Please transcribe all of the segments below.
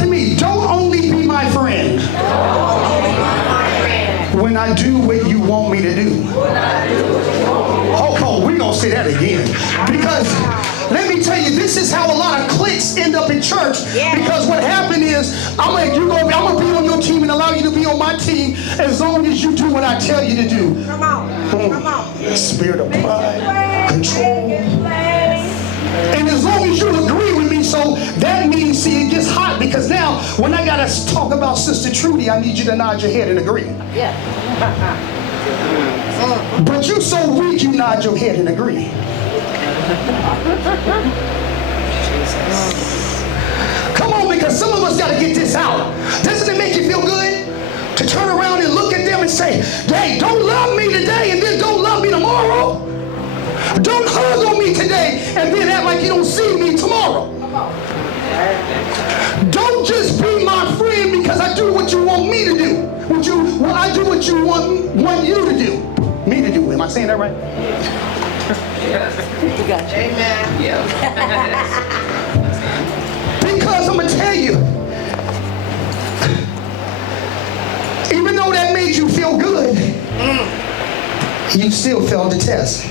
after me. Don't only be my friend when I do what you want me to do. Oh, we're going to say that again. Because let me tell you, this is how a lot of cliques end up in church. Because what happened is, I'm going to be on your team and allow you to be on my team as long as you do what I tell you to do. Come on. Come on. Spirit of pride, control. And as long as you agree with me, so that means, see, it gets hot because now when I got to talk about Sister Trudy, I need you to nod your head and agree. Yeah. But you so weak, you nod your head and agree. Come on, because some of us got to get this out. Doesn't it make you feel good to turn around and look at them and say, hey, don't love me today and then don't love me tomorrow? Don't hug on me today and then act like you don't see me tomorrow. Don't just be my friend because I do what you want me to do. I do what you want you to do. Me to do. Am I saying that right? You got you. Amen. Yeah. Because I'm going to tell you, even though that made you feel good, you still failed the test.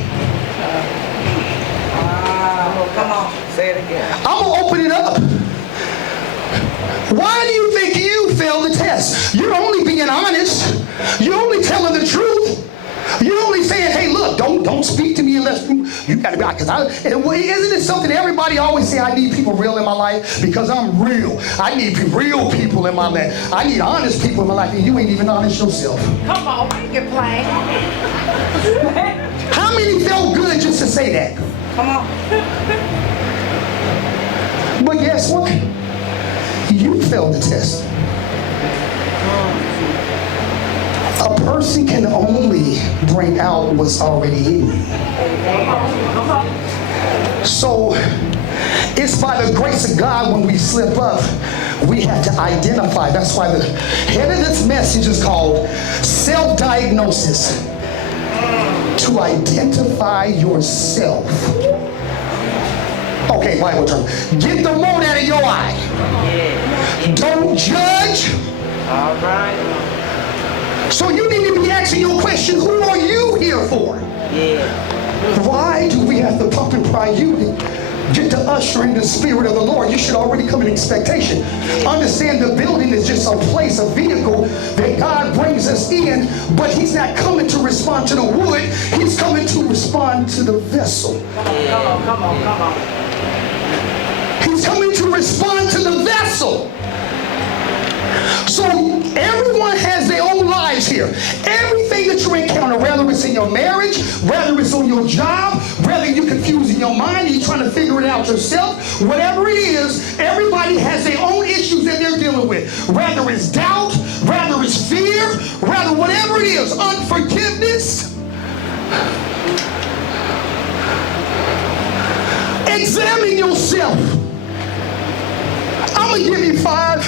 Come on. Say it again. I'm going to open it up. Why do you think you failed the test? You're only being honest. You're only telling the truth. You're only saying, hey, look, don't speak to me unless you got to be, because isn't it something everybody always say, I need people real in my life because I'm real. I need real people in my life. I need honest people in my life, and you ain't even honest yourself. Come on, make it plain. How many felt good just to say that? Come on. But guess what? You failed the test. A person can only bring out what's already in you. So it's by the grace of God when we slip up, we have to identify. That's why the head of this message is called Self-Diagnosis. To identify yourself. Okay, Bible term. Get the mote out of your eye. Don't judge. All right. So you need to be asking your question, who are you here for? Yeah. Why do we have to pump and pry you to get to usher in the Spirit of the Lord? You should already come in expectation. Understand the building is just a place, a vehicle that God brings us in, but he's not coming to respond to the wood. He's coming to respond to the vessel. Come on. He's coming to respond to the vessel. So everyone has their own lives here. Everything that you encounter, whether it's in your marriage, whether it's on your job, whether you're confused in your mind, you're trying to figure it out yourself, whatever it is, everybody has their own issues that they're dealing with. Whether it's doubt, whether it's fear, whether whatever it is, unforgiveness. Examine yourself. I'm going to give you 5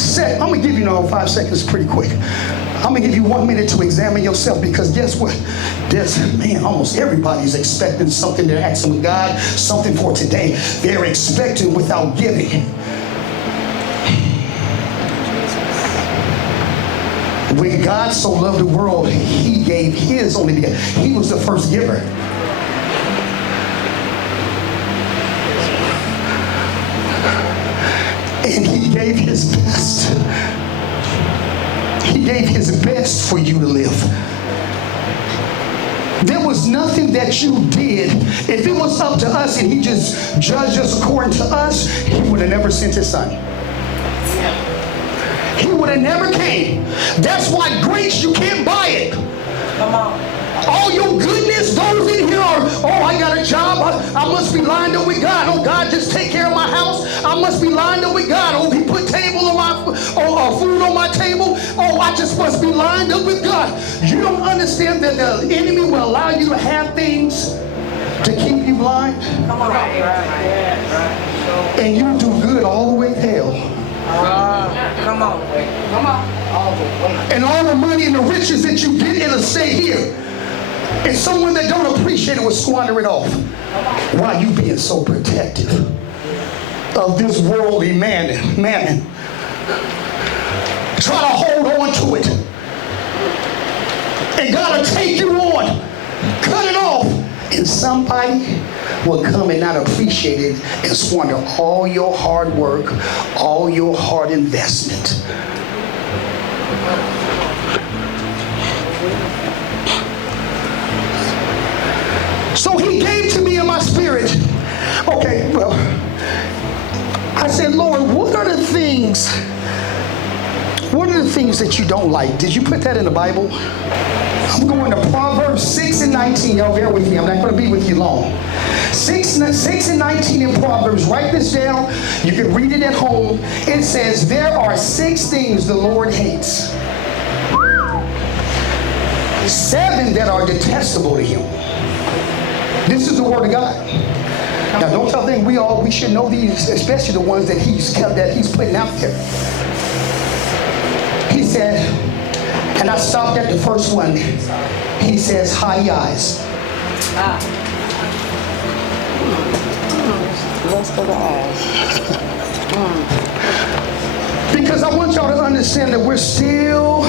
seconds. I'm going to give you 5 seconds pretty quick. I'm going to give you 1 minute to examine yourself, because guess what? Almost everybody's expecting something. They're asking God something for today. They're expecting without giving. When God so loved the world, he gave his only begotten. He was the first giver. And he gave his best. He gave his best for you to live. There was nothing that you did. If it was up to us and he just judged us according to us, he would have never sent his son. He would have never came. That's why grace, you can't buy it. Come on. All your goodness, those in here are, I got a job. I must be lined up with God. Oh, God just take care of my house. I must be lined up with God. Oh, he put table on my, food on my table. Oh, I just must be lined up with God. You don't understand that the enemy will allow you to have things to keep you blind. Come on. Right. And you do good all the way to hell. Come on. All the way. And all the money and the riches that you get, it'll stay here. And someone that don't appreciate it will squander it off. Why you being so protective of this worldly mammon? Try to hold on to it. And God will take you on. Cut it off. And somebody will come and not appreciate it and squander all your hard work, all your hard investment. So he gave to me in my spirit. Okay, well, I said, Lord, what are the things that you don't like? Did you put that in the Bible? I'm going to Proverbs 6 and 19. Y'all bear with me. I'm not going to be with you long. 6 and 19 in Proverbs. Write this down. You can read it at home. It says, there are 6 things the Lord hates. 7 that are detestable to him. This is the word of God. Now, don't y'all think we should know these, especially the ones that he's putting out there. He said, and I stopped at the first one. He says, haughty eyes. Lust of the eyes. Because I want y'all to understand that we're still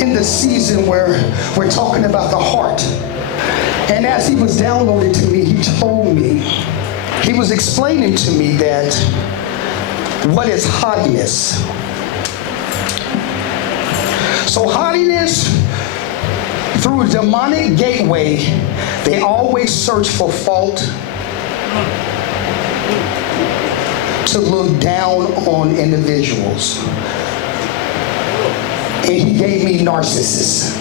in the season where we're talking about the heart. And as he was downloading to me, he told me, he was explaining to me that what is haughtiness. So haughtiness, through a demonic gateway, they always search for fault, to look down on individuals. And he gave me narcissists.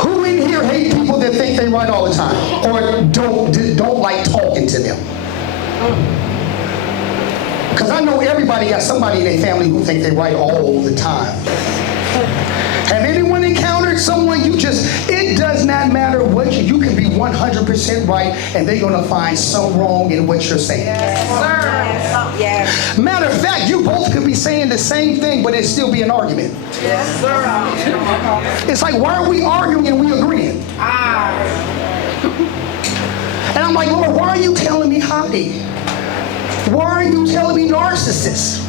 Who in here hate people that think they right all the time, or don't like talking to them? Because I know everybody got somebody in their family who think they right all the time. Have anyone encountered someone it does not matter what you can be 100% right and they're going to find some wrong in what you're saying. Yes, sir. Yes. Matter of fact, you both could be saying the same thing, but it still be an argument. Yes, sir. It's like, why are we arguing and we agreeing? And I'm like, Lord, why are you telling me haughty? Why are you telling me narcissist?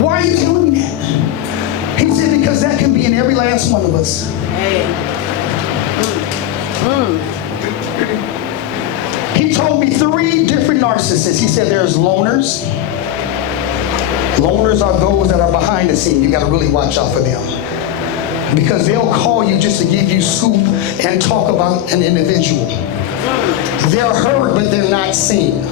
Why are you telling me that? He said, because that can be in every last one of us. He told me 3 different narcissists. He said there's loners. Loners are those that are behind the scene. You got to really watch out for them. Because they'll call you just to give you scoop and talk about an individual. They're heard, but they're not seen.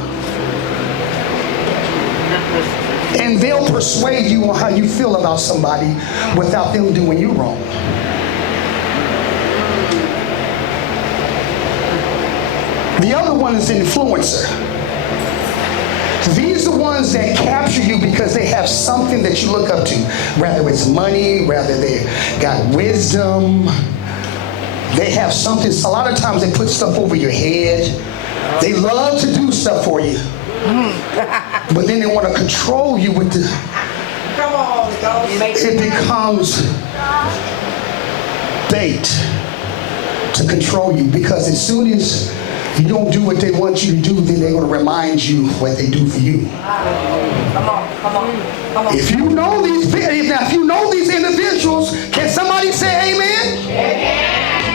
And they'll persuade you on how you feel about somebody without them doing you wrong. The other one is influencer. These are the ones that capture you because they have something that you look up to. Whether it's money, whether they got wisdom. They have something. A lot of times they put stuff over your head. They love to do stuff for you. But then they want to control you with the... Come on, it becomes bait to control you, because as soon as you don't do what they want you to do, then they're going to remind you what they do for you. Come on. If you know these individuals, can somebody say amen?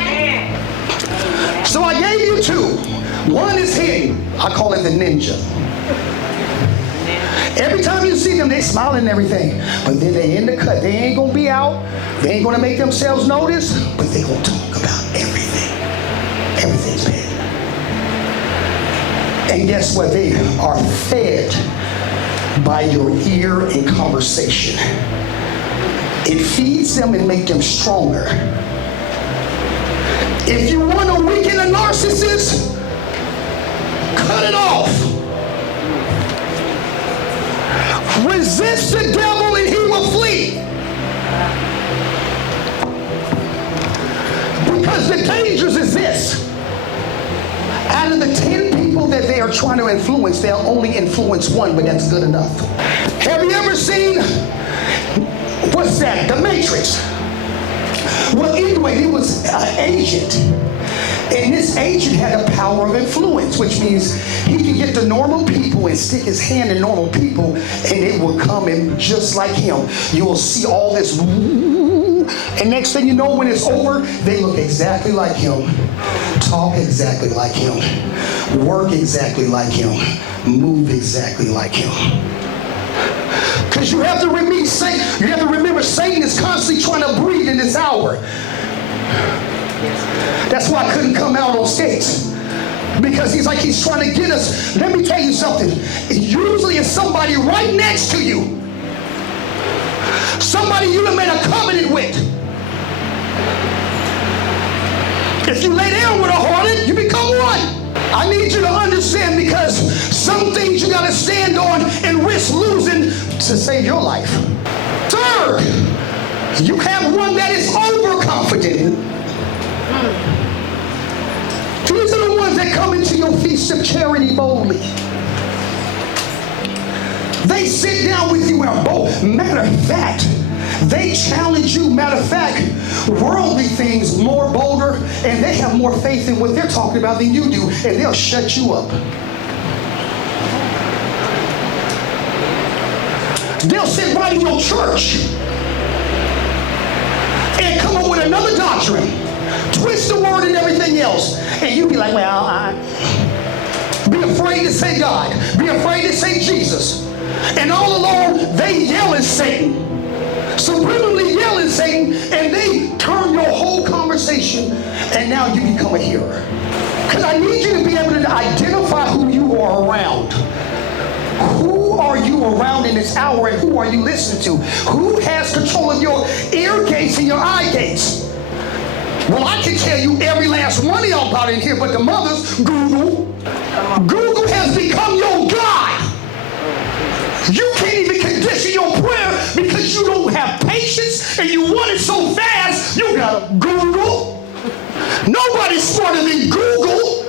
Amen. So I gave you 2. One is hidden. I call it the ninja. Every time you see them, they smiling and everything. But then they in the cut. They ain't going to be out. They ain't going to make themselves notice. But they going to talk about everything. Everything's bad. And guess what? They are fed by your ear and conversation. It feeds them and makes them stronger. If you want to weaken a narcissist, cut it off. Resist the devil and he will flee. Because the dangers is this. Out of the 10 people that they are trying to influence, they'll only influence 1, but that's good enough. Have you ever seen, what's that, The Matrix? Well, anyway, he was an agent. And this agent had a power of influence, which means He can get to normal people and stick his hand in normal people, and it will come in just like him. You will see all this, and next thing you know, when it's over, they look exactly like him, talk exactly like him, work exactly like him, move exactly like him. Because you have to remember, Satan is constantly trying to breathe in this hour. That's why I couldn't come out on stage. Because he's trying to get us. Let me tell you something. Usually it's somebody right next to you. Somebody you have made a covenant with. If you lay down with a harlot, you become one. I need you to understand, because some things you got to stand on and risk losing to save your life. Third, you have one that is overconfident. These are the ones that come into your feast of charity boldly. They sit down with you and bold. Matter of fact, they challenge you. Matter of fact, worldly things more bolder, and they have more faith in what they're talking about than you do, and they'll shut you up. They'll sit right in your church and come up with another doctrine, twist the word and everything else, and you be like, well, be afraid to say God, be afraid to say Jesus, and all along they yell at Satan, subliminally yell at Satan, and they turn your whole conversation, and now you become a hearer. Because I need you to be able to identify who you are around. Who are you around in this hour, and who are you listening to? Who has control of your ear gates and your eye gates? Well, I can tell you every last one of y'all about in here, but the mothers, Google. Google has become your God. You can't even condition your prayer because you don't have patience and you want it so fast, you gotta Google. Nobody's smarter than Google.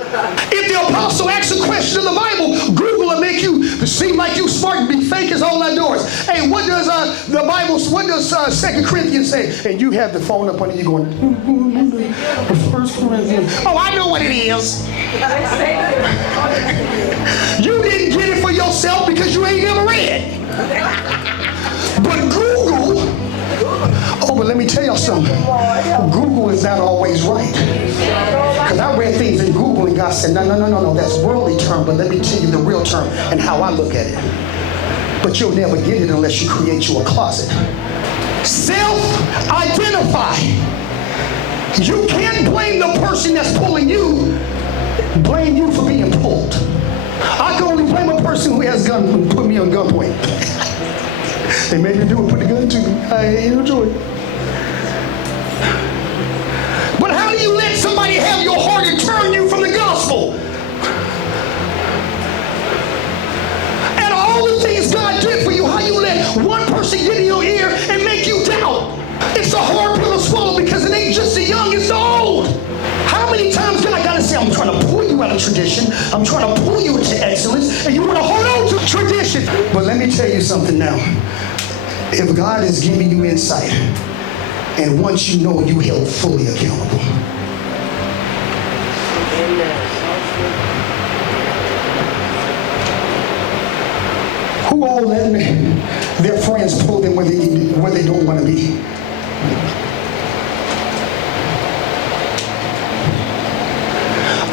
If the apostle asks a question in the Bible, Google will make you seem like you smart and be fake as all outdoors. Hey, what does the Bible, what does 2 Corinthians say? And you have the phone up under you going, 1 Corinthians. Oh, I know what it is. You didn't get it for yourself because you ain't never read. But Google, oh, but let me tell y'all something. Google is not always right. Because I read things in Google and God said, no, that's worldly term, but let me tell you the real term and how I look at it. But you'll never get it unless you create you a closet. Self-identify. You can't blame the person that's pulling you. Blame you for being pulled. I can only blame a person who has gun and put me on gunpoint. They made me do it, put the gun to me. I enjoy it. But how do you let somebody have your heart and turn you from the gospel? And all the things God did for you, how you let one person get in your ear and make you doubt? It's a hard pill to swallow because it ain't just the young, it's the old. How many times can I gotta say, I'm trying to pull you out of tradition, I'm trying to pull you into excellence, and you want to hold on to tradition. But let me tell you something now. If God is giving you insight, and once you know, you held fully accountable. Who all let their friends pull them where they don't want to be?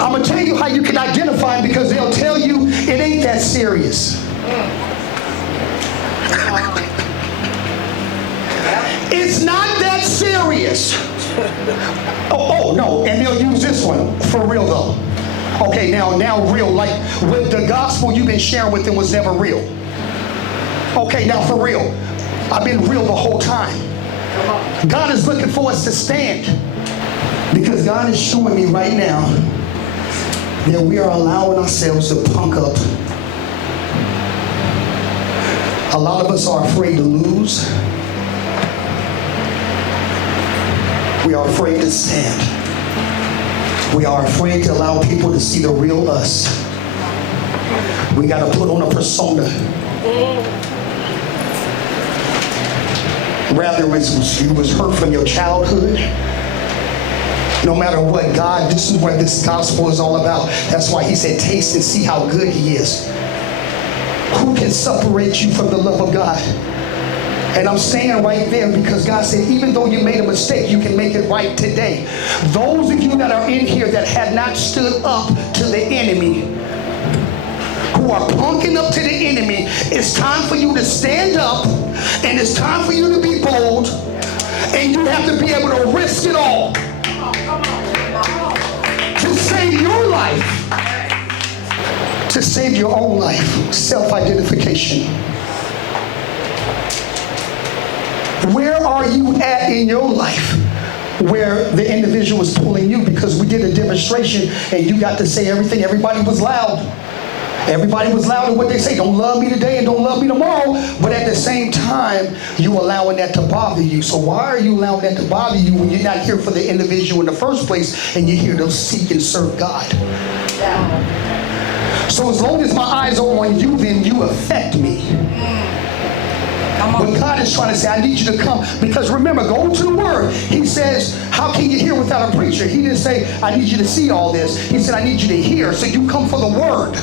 I'm going to tell you how you can identify them, because they'll tell you it ain't that serious. It's not that serious. Oh, no, and they'll use this one for real though. Okay, now real, like with the gospel you've been sharing with them was never real. Okay, now for real, I've been real the whole time. God is looking for us to stand, because God is showing me right now that we are allowing ourselves to punk up. A lot of us are afraid to lose. We are afraid to stand. We are afraid to allow people to see the real us. We got to put on a persona. Rather, you was hurt from your childhood. No matter what, God, this is what this gospel is all about. That's why he said, taste and see how good he is. Who can separate you from the love of God? And I'm staying right there because God said, even though you made a mistake, you can make it right today. Those of you that are in here that have not stood up to the enemy, who are punking up to the enemy, it's time for you to stand up, and it's time for you to be bold, and you have to be able to risk it all to save your life, to save your own life. Self-identification. Where are you at in your life where the individual was pulling you? Because we did a demonstration and you got to say everything. Everybody was loud. Everybody was loud in what they say. Don't love me today and don't love me tomorrow. But at the same time, you allowing that to bother you. So why are you allowing that to bother you when you're not here for the individual in the first place and you're here to seek and serve God? So as long as my eyes are on you, then you affect me. But God is trying to say, I need you to come. Because remember, go to the Word. He says, how can you hear without a preacher? He didn't say, I need you to see all this. He said, I need you to hear. So you come for the Word.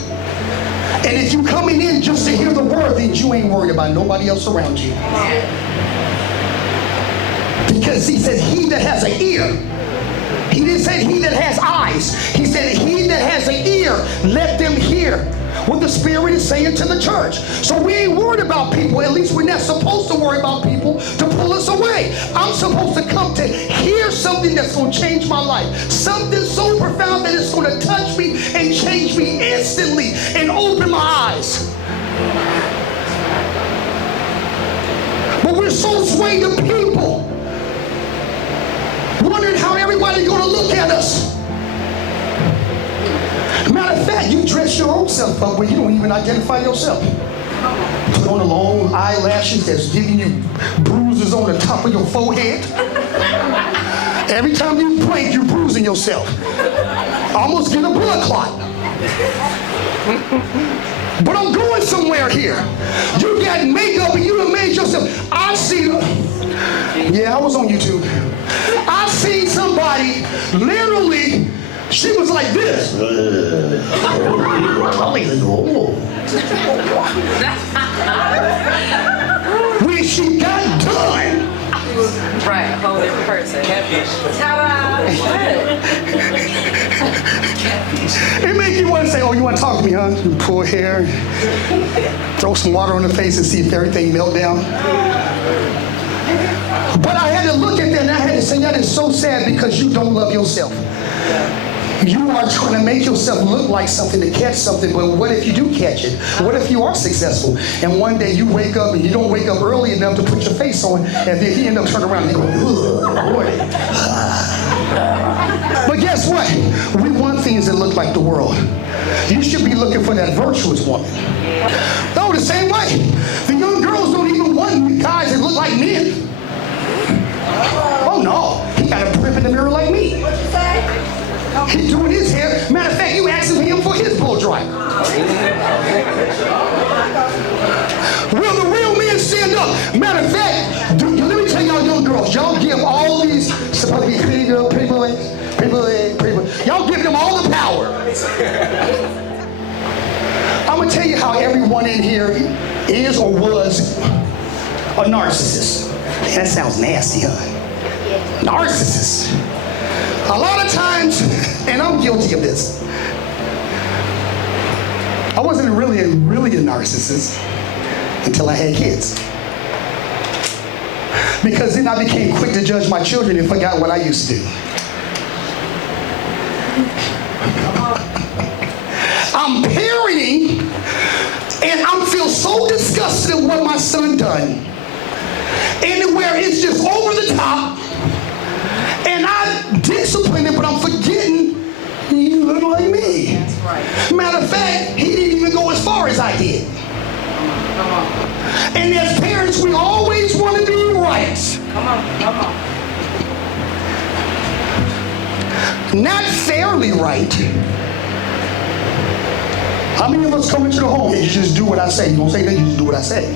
And if you coming in just to hear the Word, then you ain't worried about nobody else around you. Because he said, he that has an ear. He didn't say he that has eyes. He said, he that has an ear, let them hear what the Spirit is saying to the church. So we ain't worried about people. At least we're not supposed to worry about people to pull us away. I'm supposed to come to hear something that's going to change my life. Something so profound that it's going to touch me and change me instantly and open my eyes. But we're so swayed to people, wondering how everybody's going to look at us. Matter of fact, you dress your own self up where you don't even identify yourself. Put on the long eyelashes that's giving you bruises on the top of your forehead. Every time you blink, you're bruising yourself. Almost get a blood clot. But I'm going somewhere here. You got makeup and you done made yourself. I see. Yeah, I was on YouTube. I seen somebody literally. She was like this. When she got done. Right, a whole different person. Ta-da! It make you want to say, oh, you want to talk to me, huh? You pull hair, throw some water on the face and see if everything melt down. But I had to look at that and I had to say, that is so sad because you don't love yourself. You are trying to make yourself look like something to catch something, but what if you do catch it? What if you are successful and one day you wake up and you don't wake up early enough to put your face on and then he end up turning around and going, ugh, boy. But guess what? We want things that look like the world. You should be looking for that virtuous woman. No, the same way. The young girls don't even want guys that look like men. Oh no, he got a prip in the mirror like me. What you say? He's doing his hair. Matter of fact, you asking him for his blow dry. Will the real men stand up? Matter of fact, let me tell y'all young girls, y'all give all these supposed to be pretty girl, pretty boy, pretty boy, pretty boy. Y'all give them all the power. I'm going to tell you how everyone in here is or was a narcissist. That sounds nasty, huh? Narcissist. A lot of times, and I'm guilty of this, I wasn't really a narcissist until I had kids. Because then I became quick to judge my children and forgot what I used to do. I'm parenting, and I feel so disgusted at what my son done. And where it's just over the top, and I discipline him, but I'm forgetting you look like me. That's right. Matter of fact, he didn't even go as far as I did. Come on. And as parents, we always want to do right. Come on. Not fairly right. How many of us come into the home and you just do what I say? You don't say nothing, you just do what I say.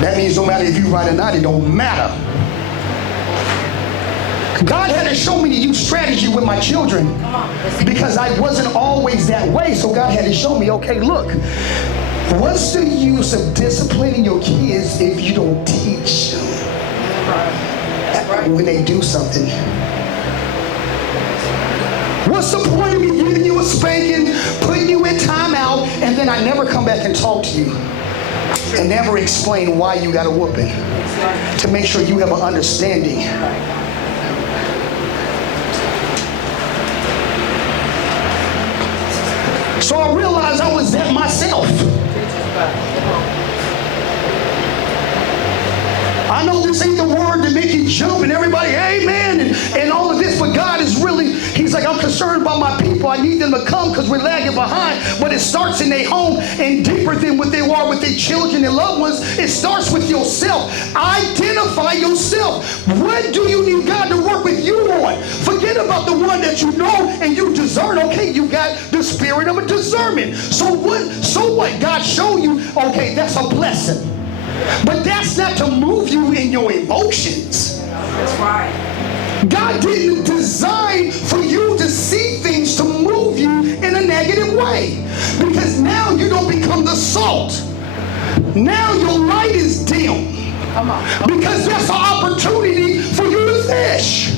That means no matter if you right or not, it don't matter. God had to show me to use strategy with my children because I wasn't always that way. So God had to show me, okay, look, what's the use of disciplining your kids if you don't teach them when they do something? What's the point of me giving you a spanking, putting you in timeout, and then I never come back and talk to you and never explain why you got a whooping to make sure you have an understanding? So I realized I was that myself. I know this ain't the word to make you jump and everybody, amen, and all of this, but God is really, he's like, I'm concerned about my people. I need them to come because we're lagging behind. But it starts in their home, and deeper than what they are with their children and loved ones, it starts with yourself. Identify yourself. What do you need God to work with you on? Forget about the one that you know and you discern. Okay, you got the spirit of a discernment. So what? God showed you, okay, that's a blessing. But that's not to move you in your emotions. That's right. God didn't design for you to see things to move you in a negative way. Because now you don't become the salt. Now your light is dim. Because that's an opportunity for you to fish.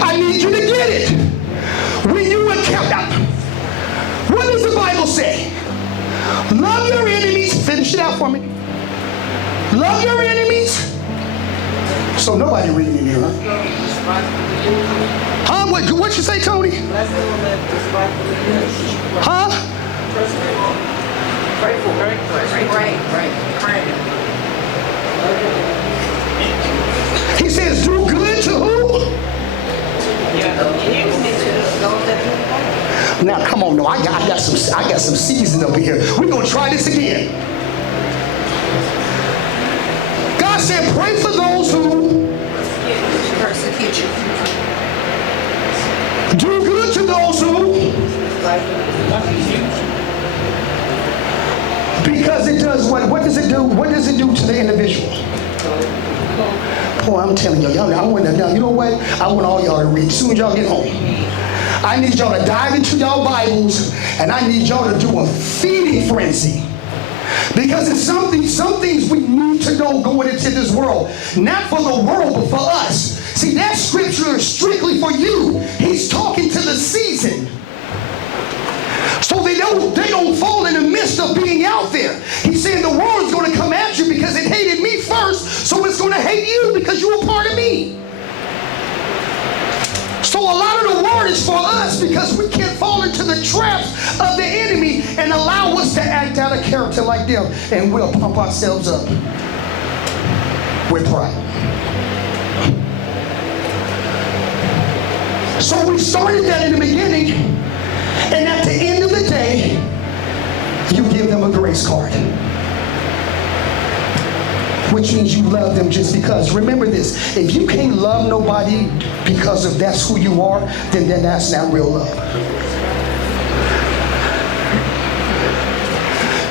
I need you to get it. When you encounter, what does the Bible say? Love your enemies. Finish it out for me. Love your enemies. So nobody reading in here, huh? Huh? What you say, Tony? Huh? He says, do good to who? Now, come on, no, I got some season up here. We're gonna try this again. God said, pray for those who persecute you. Do good to those who. Because it does what? What does it do? What does it do to the individual? Boy, I'm telling y'all, I want to, you know what? I want all y'all to read as soon as y'all get home. I need y'all to dive into y'all Bibles, and I need y'all to do a feeding frenzy. Because it's some things we need to know going into this world. Not for the world, but for us. See, that scripture is strictly for you. He's talking to the season. So they don't fall in the midst of being out there. He's saying the world's going to come at you because it hated me first, so it's going to hate you because you're a part of me. So a lot of the word is for us because we can't fall into the traps of the enemy and allow us to act out of character like them, and we'll pump ourselves up with pride. So we started that in the beginning, and at the end of the day, you give them a grace card. Which means you love them just because. Remember this, if you can't love nobody because of that's who you are, then that's not real love.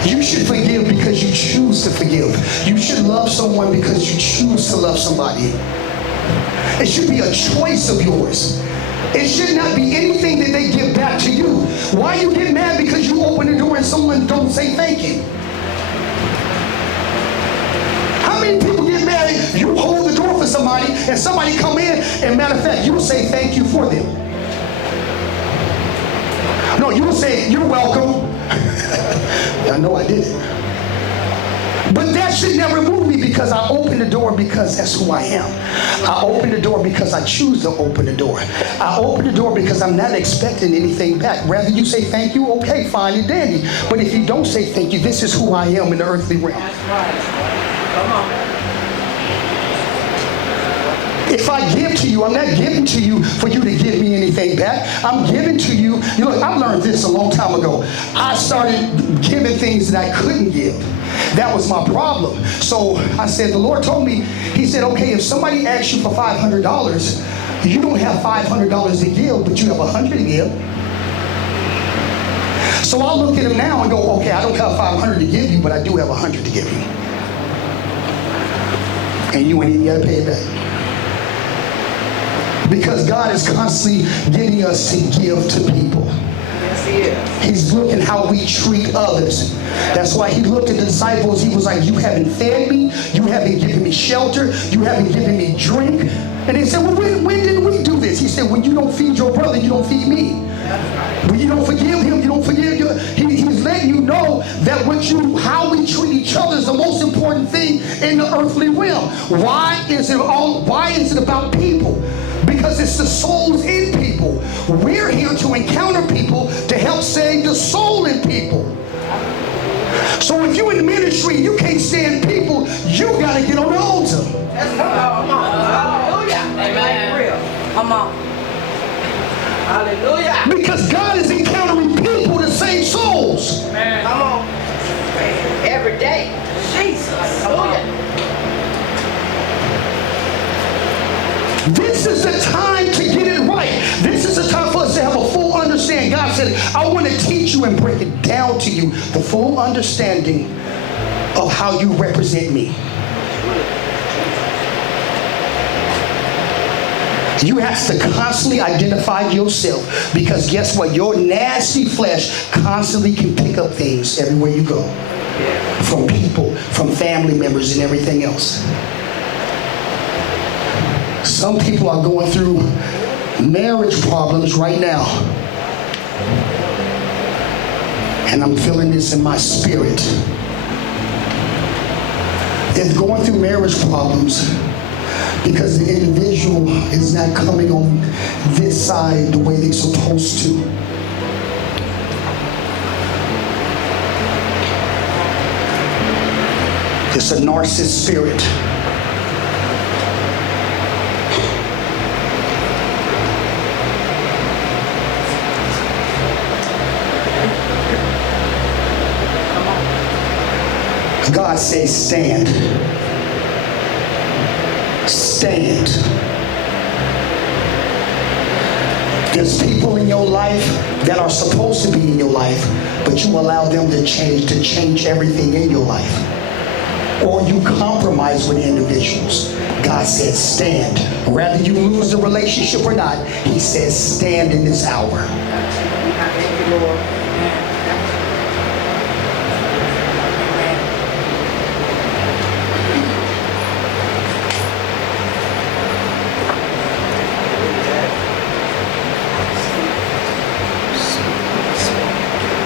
You should forgive because you choose to forgive. You should love someone because you choose to love somebody. It should be a choice of yours. It should not be anything that they give back to you. Why you get mad because you open the door and someone don't say thank you? How many people get mad? You hold the door for somebody and somebody come in, and matter of fact, you say thank you for them. No, you will say you're welcome. I know I did it. But that should never move me because I open the door because that's who I am. I open the door because I choose to open the door. I open the door because I'm not expecting anything back. Rather you say thank you, okay, fine and dandy. But if you don't say thank you, this is who I am in the earthly realm. That's right. Come on. If I give to you, I'm not giving to you for you to give me anything back. I'm giving to you. You know, I learned this a long time ago. I started giving things that I couldn't give. That was my problem. So I said, the Lord told me, he said, okay, if somebody asks you for $500, you don't have $500 to give, but you have $100 to give. So I'll look at him now and go, okay, I don't have $500 to give you, but I do have $100 to give you. and you ain't even got to pay it back. Because God is constantly getting us to give to people. Yes, He is. He's looking how we treat others. That's why He looked at the disciples. He was like, you haven't fed me. You haven't given me shelter. You haven't given me drink. And they said, well, when did we do this? He said, when you don't feed your brother, you don't feed me. When you don't forgive him, you don't forgive your... He's letting you know that how we treat each other is the most important thing in the earthly realm. Why is it about people? Because it's the souls in people. We're here to encounter people to help save the soul in people. So if you're in ministry, you can't stand people, you got to get on the altar. Come on. Hallelujah. Amen. Come on. Hallelujah. Because God is encountering people to save souls. Amen. Come on. Every day. Jesus. Hallelujah. This is the time to get it right. This is the time for us to have a full understanding. God said, I want to teach you and break it down to you, the full understanding of how you represent me. You have to constantly identify yourself, because guess what? Your nasty flesh constantly can pick up things everywhere you go. From people, from family members and everything else. Some people are going through marriage problems right now. And I'm feeling this in my spirit. They're going through marriage problems because the individual is not coming on this side the way they're supposed to. It's a narcissist spirit. God says stand. Stand. There's people in your life that are supposed to be in your life, but you allow them to change everything in your life. Or you compromise with individuals. God says stand. Rather you lose the relationship or not, He says stand in this hour. Thank you, Lord.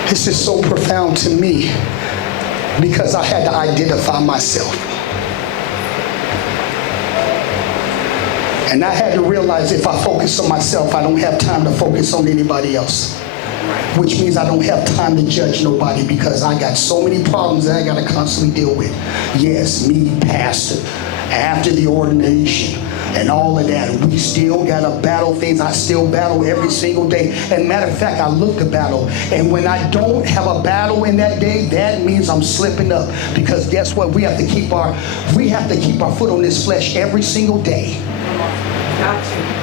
This is so profound to me because I had to identify myself. And I had to realize if I focus on myself, I don't have time to focus on anybody else. Which means I don't have time to judge nobody because I got so many problems that I got to constantly deal with. Yes, me, pastor, after the ordination, and all of that. We still got to battle things. I still battle every single day. And matter of fact, I look to battle. And when I don't have a battle in that day, that means I'm slipping up. Because guess what? We have to keep our foot on this flesh every single day. Got to.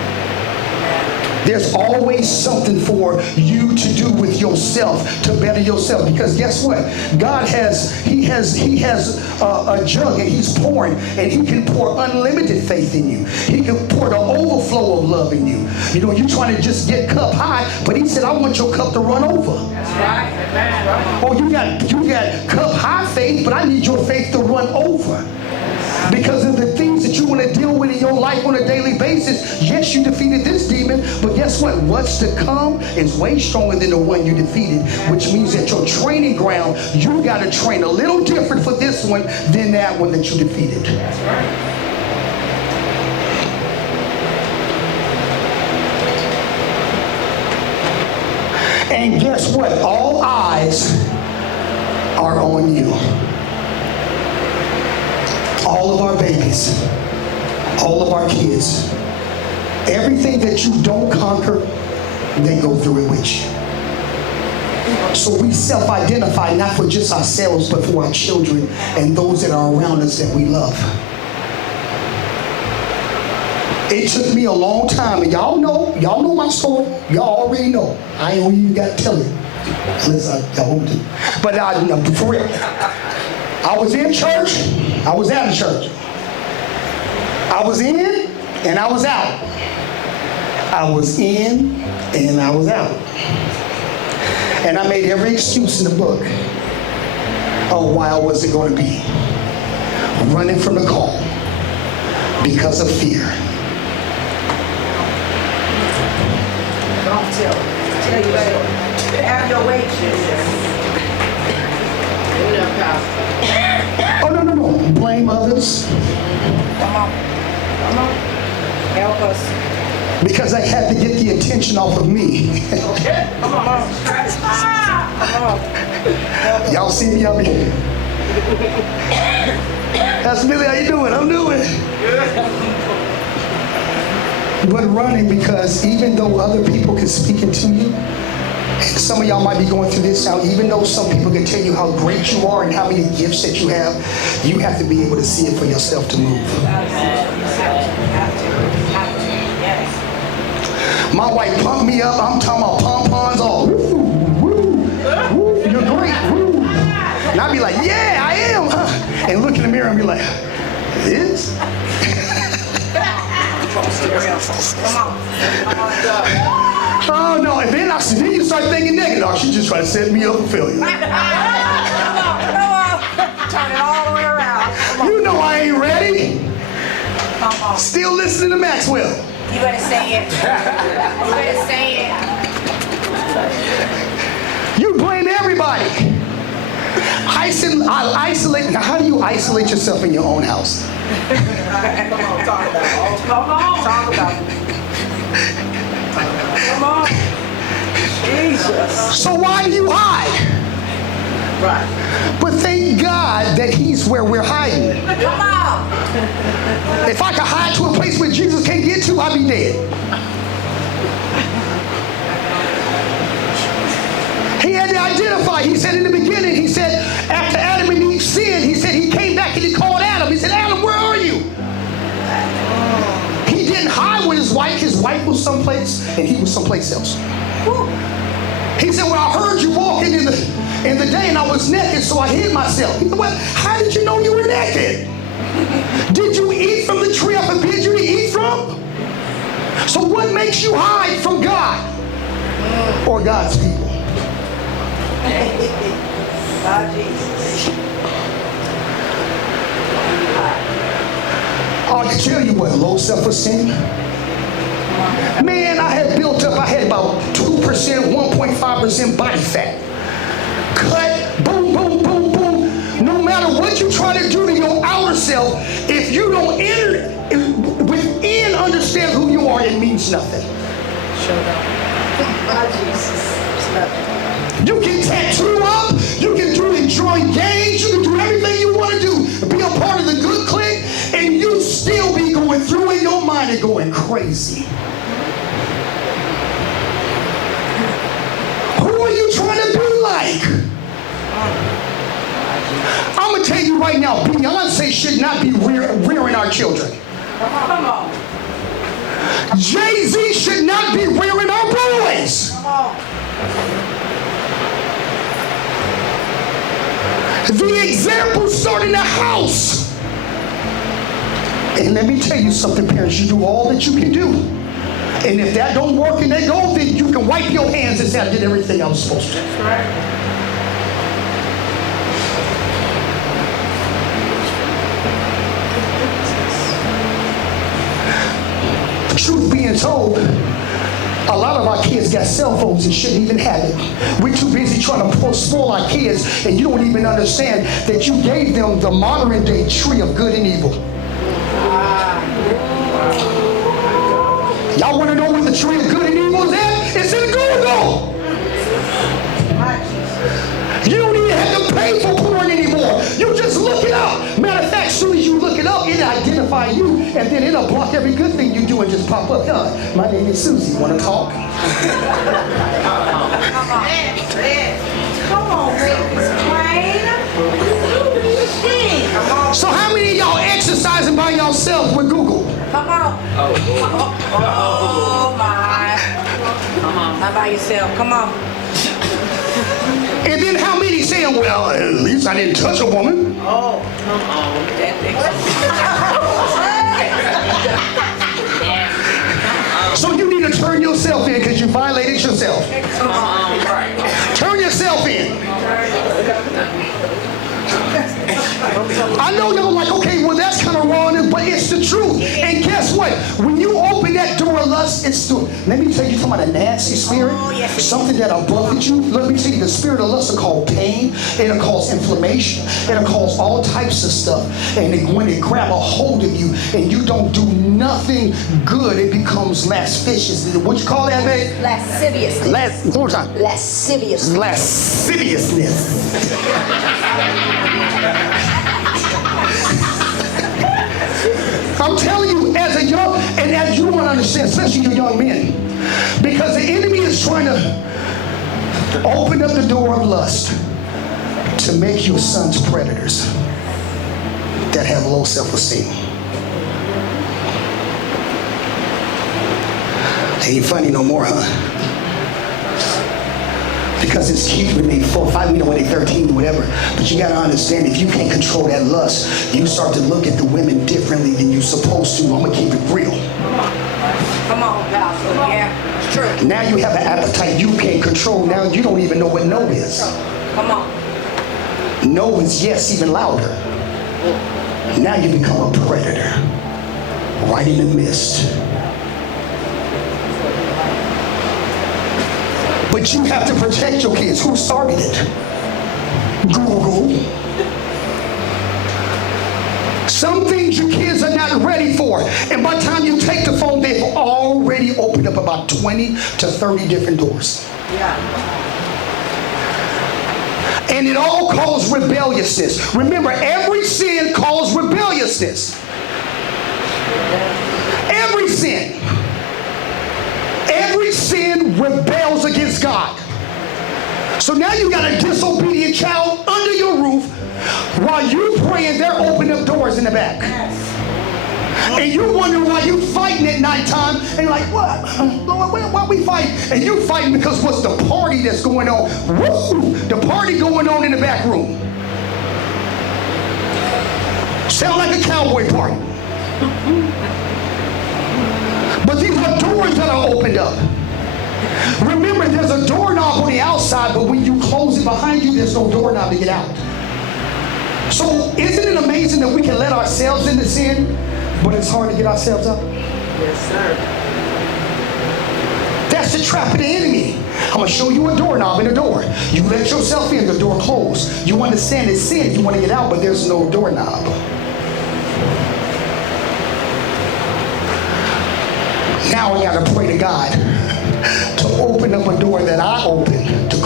There's always something for you to do with yourself to better yourself. Because guess what? God has a jug and He's pouring, and He can pour unlimited faith in you. He can pour the overflow of love in you. You know, you're trying to just get cup high, but He said, I want your cup to run over. That's right. Amen. Oh, you got cup high faith, but I need your faith to run over. Because of the things that you want to deal with in your life on a daily basis. Yes, you defeated this demon, but guess what? What's to come is way stronger than the one you defeated, which means that your training ground, you got to train a little different for this one than that one that you defeated. That's right. And guess what? All eyes are on you. All of our babies, all of our kids, everything that you don't conquer, they go through it with you. So we self-identify not for just ourselves, but for our children and those that are around us that we love. It took me a long time, and y'all know my story. Y'all already know. I ain't even got to tell it. Unless I hold it. But for real. I was in church. I was at the church. I was in and I was out. I was in and I was out. And I made every excuse in the book of why I wasn't going to be. Running from the call because of fear. Don't tell you what. Have your way, Oh, no. Blame others. Come on. Help us. Because I had to get the attention off of me. Come on. Come on. Y'all see me out here? That's Millie, how you doing? I'm doing. But running because even though other people can speak into you, some of y'all might be going through this now, even though some people can tell you how great you are and how many gifts that you have to be able to see it for yourself to move. My wife pumped me up. I'm talking about pom-poms all. Woo, you're great. Woo. And I'd be like, yeah, I am. Huh? And look in the mirror and be like, this? Oh no, and then you start thinking negative. Oh, she just trying to set me up for failure. Come on. Turn it all the way around. You know I ain't ready. Come on. Still listening to Maxwell. You better say it. You better say it. You blame everybody. Isolate. Now, how do you isolate yourself in your own house? Come on, talk about it. Come on. Talk about it. Come on. Jesus. So why do you hide? Right. But thank God that He's where we're hiding. Come on. If I could hide to a place where Jesus can't get to, I'd be dead. He had to identify. He said in the beginning, he said, after Adam and Eve sinned, he said he came back and he called Adam. He said, Adam, where are you? He didn't hide with his wife. His wife was someplace and he was someplace else. He said, well, I heard you walking in the day and I was naked, so I hid myself. He said, well, how did you know you were naked? Did you eat from the tree I forbid you to eat from? So what makes you hide from God or God's people? God, Jesus. I can tell you what, low self-esteem. Man, I had about 2%, 1.5% body fat. Cut, boom, boom, boom, boom. No matter what you try to do to your outer self, if you don't within understand who you are, it means nothing. God, Jesus. You can tattoo up, you can join gangs, you can do everything you want to do, be a part of the good clique, and you still be going through in your mind and going crazy. Who are you trying to be like? I'm going to tell you right now, Beyonce should not be rearing our children. Come on. Jay-Z should not be rearing our boys. Come on. The example starts in the house. And let me tell you something, parents, you do all that you can do. And if that don't work and they go, then you can wipe your hands and say, I did everything I was supposed to. That's right. Truth being told, a lot of our kids got cell phones and shouldn't even have it. We're too busy trying to spoil our kids, and you don't even understand that you gave them the modern day tree of good and evil. Y'all want to know where the tree of good and evil is at? It's in Google. You don't even have to pay for porn anymore. You just look it up. Matter of fact, as soon as you look it up, it'll identify you, and then it'll block every good thing you do and just pop up. My name is Susie. Want to talk? Come on, baby. So how many of y'all exercising by yourself with Google? Come on. Oh my. Come on. Not by yourself. Come on. And then how many saying, well, at least I didn't touch a woman? Oh. Come on. So you need to turn yourself in because you violated yourself. Turn yourself in. I know y'all like, okay, well that's kind of wrong, but it's the truth. And guess what? When you open that door of lust, it's the, let me tell you, talking about a nasty spirit, something that'll buffet you. Let me tell you, the spirit of lust will cause pain, it'll cause inflammation, it'll cause all types of stuff. And when it grab a hold of you and you don't do nothing good, it becomes lascivious. What you call that, babe? Lasciviousness. One more time. Lasciviousness. Lasciviousness. I'm telling you, as a young, and as you want to understand, especially you young men, because the enemy is trying to open up the door of lust to make your sons predators that have low self-esteem. Ain't funny no more, huh? Because it's keeping me 4 or 5, when they're 13 or whatever. But you got to understand, if you can't control that lust, you start to look at the women differently than you're supposed to. I'm going to keep it real. Come on, Pastor. Yeah, it's true. Now you have an appetite you can't control. Now you don't even know what no is. Come on. No is yes, even louder. Now you become a predator. Right in the midst. But you have to protect your kids. Who started it? Google. Some things your kids are not ready for. And by the time you take the phone, they've already opened up about 20 to 30 different doors. Yeah. And it all calls rebelliousness. Remember, every sin calls rebelliousness. Every sin. Every sin rebels against God. So now you got a disobedient child under your roof while you praying, they're opening up doors in the back. And you wonder why you fighting at nighttime and you're like, what? Lord, why we fighting? And you fighting because what's the party that's going on? Woo! The party going on in the back room. Sound like a cowboy party. But these are doors that are opened up. Remember, there's a doorknob on the outside, but when you close it behind you, there's no doorknob to get out. So isn't it amazing that we can let ourselves into sin, but it's hard to get ourselves up? Yes, sir. That's the trap of the enemy. I'm going to show you a doorknob and a door. You let yourself in, the door closed. You understand it's sin, you want to get out, but there's no doorknob. Now I got to pray to God to open up a door that I opened, to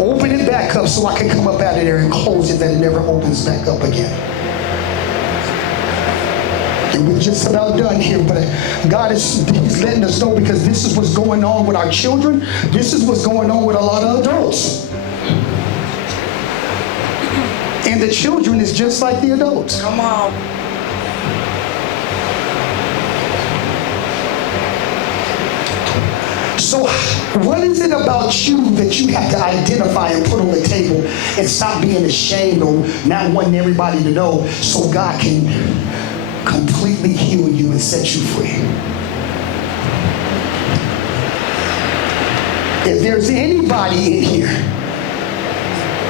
open it back up so I can come up out of there and close it that it never opens back up again. And we're just about done here, but God He's letting us know, because this is what's going on with our children. This is what's going on with a lot of adults. And the children is just like the adults. Come on. So what is it about you that you have to identify and put on the table and stop being ashamed or not wanting everybody to know, so God can completely heal you and set you free? If there's anybody in here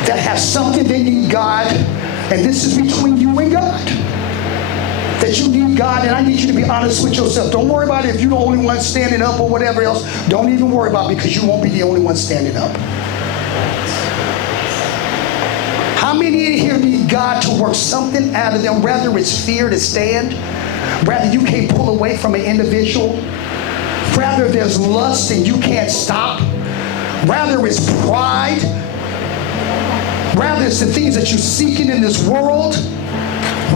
that has something they need God, and this is between you and God, that you need God, and I need you to be honest with yourself. Don't worry about it if you're the only one standing up or whatever else. Don't even worry about it, because you won't be the only one standing up. How many in here need God to work something out of them? Rather it's fear to stand, rather you can't pull away from an individual, rather there's lust and you can't stop, rather it's pride, rather it's the things that you're seeking in this world,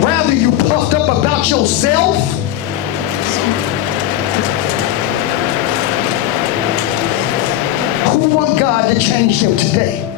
rather you puffed up about yourself. Who want God to change them today?